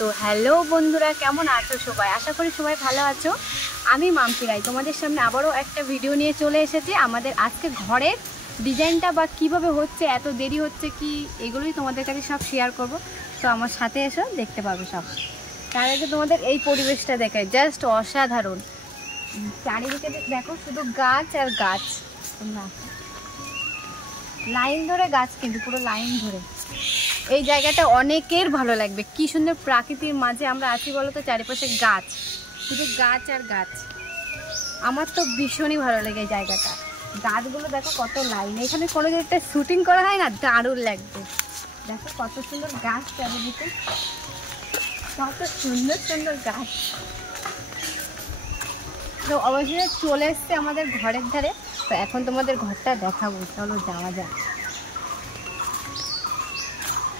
তো হ্যালো বন্ধুরা, কেমন আছো সবাই? আশা করি সবাই ভালো আছো। আমি মাম্পি রাই তোমাদের সামনে আবারও একটা ভিডিও নিয়ে চলে এসেছি। আমাদের আজকে ঘরের ডিজাইনটা বা কিভাবে হচ্ছে, এত দেরি হচ্ছে কি, এগুলোই তোমাদের কাছে সব শেয়ার করব। তো আমার সাথে এসো, দেখতে পারবে সব। তার আগে তোমাদের এই পরিবেশটা দেখায়, জাস্ট অসাধারণ। চারিদিকে দেখো শুধু গাছ আর গাছ, লাইন ধরে গাছ, কিন্তু পুরো লাইন ধরে। এই জায়গাটা অনেকের ভালো লাগবে। কি সুন্দর প্রাকৃতির মাঝে আমরা আছি বলো তো, চারিপাশে গাছ, শুধু গাছ আর গাছ। আমার তো ভীষণই ভালো লাগে এই জায়গাটা। গাছগুলো দেখো কত লাইন, এখানে কোনো একটা শুটিং করা হয় না, দারুণ লাগবে। দেখো কত সুন্দর গাছ চারিদিকে, কত সুন্দর সুন্দর গাছ। তো অবশ্যই চলে এসছে আমাদের ঘরের ধারে। তো এখন তোমাদের ঘরটা দেখাবো, চলো যাওয়া যাক।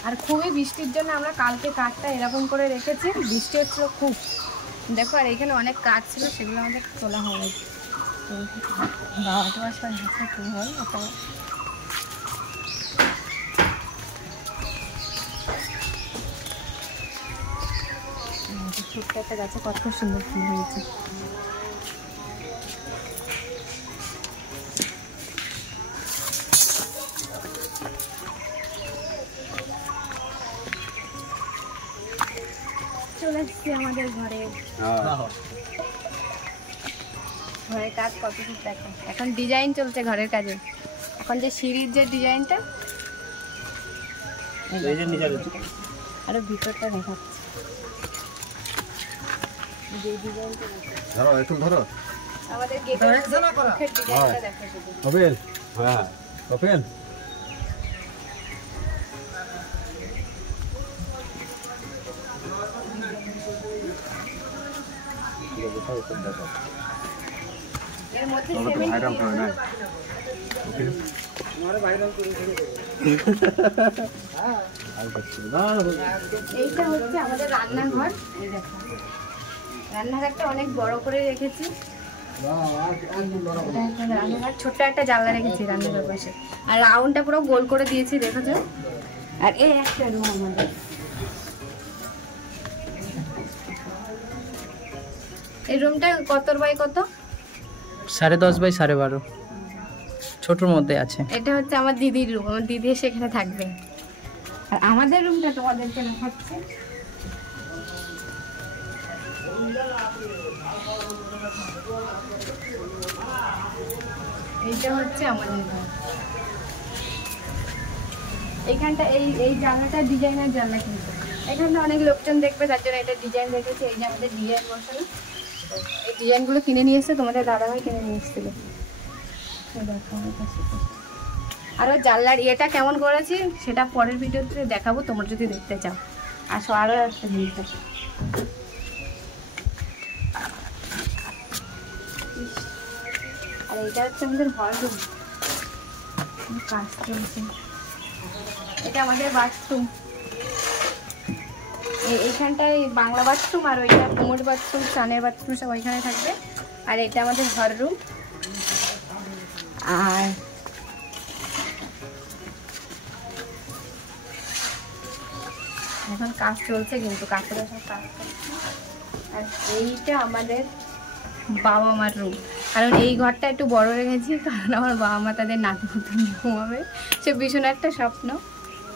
আর খুবই বৃষ্টির জন্য আমরা কালকে কাঠটা এরকম করে রেখেছি, বৃষ্টি হচ্ছিল খুব। দেখো, আর এখানে অনেক কাঠ ছিল, সেগুলো আমাদের তোলা হয়ে গেছে। ছোট্ট একটা গাছে কত সুন্দর ফুল হয়েছে। চলে এসছি আমাদের ঘরে। ঘরের কাজ কত কিছু দেখো। এখন ডিজাইন চলছে ঘরের কাজে। এখন যে সিঁড়ির যে ডিজাইনটা, আরো ভিতরটা দেখাচ্ছে। যে ডিজাইনটা ধরো, একটু ধরো। আমাদের গেটের ডিজাইনটা দেখো শুধু। ওপেন, হ্যাঁ ওপেন। এর মধ্যে সিমেন্ট করে না। ওকে তোমারে ভাইরাল করে দিই। এইটা হচ্ছে আমাদের রান্নাঘর। এই দেখো, রান্নাঘরটা অনেক বড় করে রেখেছি। রান্নাঘর ছোট্ট একটা জানলা রেখেছি রান্নাঘর পাশে, আর রাউন্ডটা পুরো গোল করে দিয়েছি, দেখেছো। আর এই একটা রুম আমাদের। এই রুমটা কত বাই কত? 10.5 বাই 12.5, ছোটর মধ্যে আছে। এটা হচ্ছে আমার দিদির রুম, আমার দিদি সেখানে থাকবে। আর আমাদের রুমটা তোমাদেরকে দেখাচ্ছি। এইটা হচ্ছে আমাদের রুম। এইখানটা এই জানলাটা ডিজাইনার জানলা, কিন্তু এখানটা অনেক লোকজন দেখবে, তার জন্য এটা ডিজাইন রেখেছি। এই যে আমাদের ডিজাইন বসানো, এই ডিজাইনগুলো কিনে নিয়ে এসছে, তোমাদের দাদাভাই কিনে নিয়ে এসেছিল। আরও জানলার ইয়েটা কেমন করেছি সেটা পরের ভিডিওতে দেখাবো, তোমরা যদি দেখতে চাও। আসো, আরও একটা জিনিস আছে। আর এটা হচ্ছে আমাদের হলরুম, কাজ চলছে। এটা আমাদের বাথরুম। এইখানটায় বাংলা বাথরুম, আর ওইটা কুমোর বাথরুম, স্নানের বাথরুম সব ওইখানে থাকবে। আর এটা আমাদের ঘর রুম। আর এখন কাজ চলছে, কিন্তু কাকুরা সব কাজ করছে। আর এইটা আমাদের বাবা মার রুম। কারণ এই ঘরটা একটু বড় রেখেছি, কারণ আমার বাবা মা তাদের নাতি পুতুল ঘুমাবে, সে ভীষণ একটা স্বপ্ন।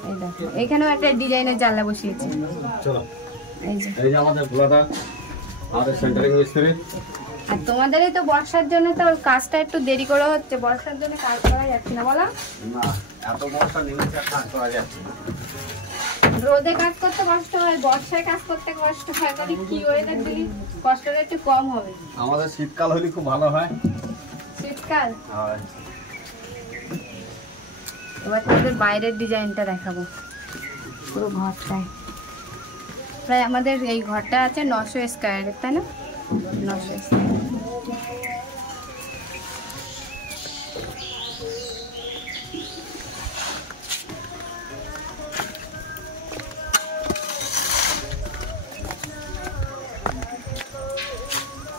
এই দেখো, এখানেও একটা ডিজাইনের জানলা বসিয়েছি। এই যে আমাদের গোলাটা, আমাদের সেন্টারিং মিস্ত্রি। আর তোমাদেরই তো বর্ষার জন্য তো কাজটা একটু দেরি করে হচ্ছে। বর্ষার জন্য কাজ করা যাচ্ছে না, বলো না? এত বর্ষা নেমেছে, কাজ করা যাচ্ছে না। রোদে কাজ করতে কষ্ট হয়, বর্ষায় কাজ করতে কষ্ট হয়। তাহলে কি ওয়েদার দিলি কষ্টটা একটু কম হবে। আমাদের শীতকাল হলে খুব ভালো হয়। শীতকাল হয়। এবার তোমাদের বাইরের ডিজাইনটা দেখাবো, পুরো ঘরটায়। প্রায় আমাদের এই ঘরটা আছে 900 স্কয়ারের, তাই না? 900 স্কয়ার।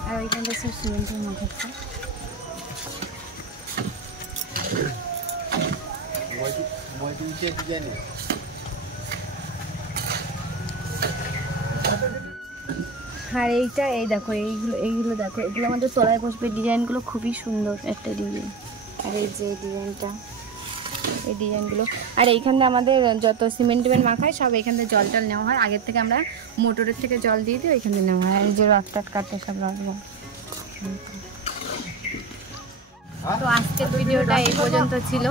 আর ওইখানটা সব সিমেন্টের মধ্যে। আর এইটা এই দেখো এইগুলো দেখো, এগুলো আমাদের তলায় বসবে। ডিজাইনগুলো খুবই সুন্দর একটা ডিজাইন। আর এই যে ডিজাইনটা, এই ডিজাইনগুলো। আর এইখানে আমাদের যত সিমেন্ট মাখায় সব এইখান থেকে জল টল নেওয়া হয়। আগের থেকে আমরা মোটরের থেকে জল দিয়ে দিই, ওইখানে নেওয়া হয়। আর এই যে রড টড কাটে সব রড। তো আজকের ভিডিওটা এই পর্যন্ত ছিল।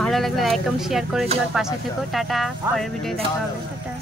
ভালো লাগলে লাইক কমেন্ট শেয়ার করে দিও, পাশে থেকো। টাটা, পরের ভিডিও দেখা হবে। টাটা।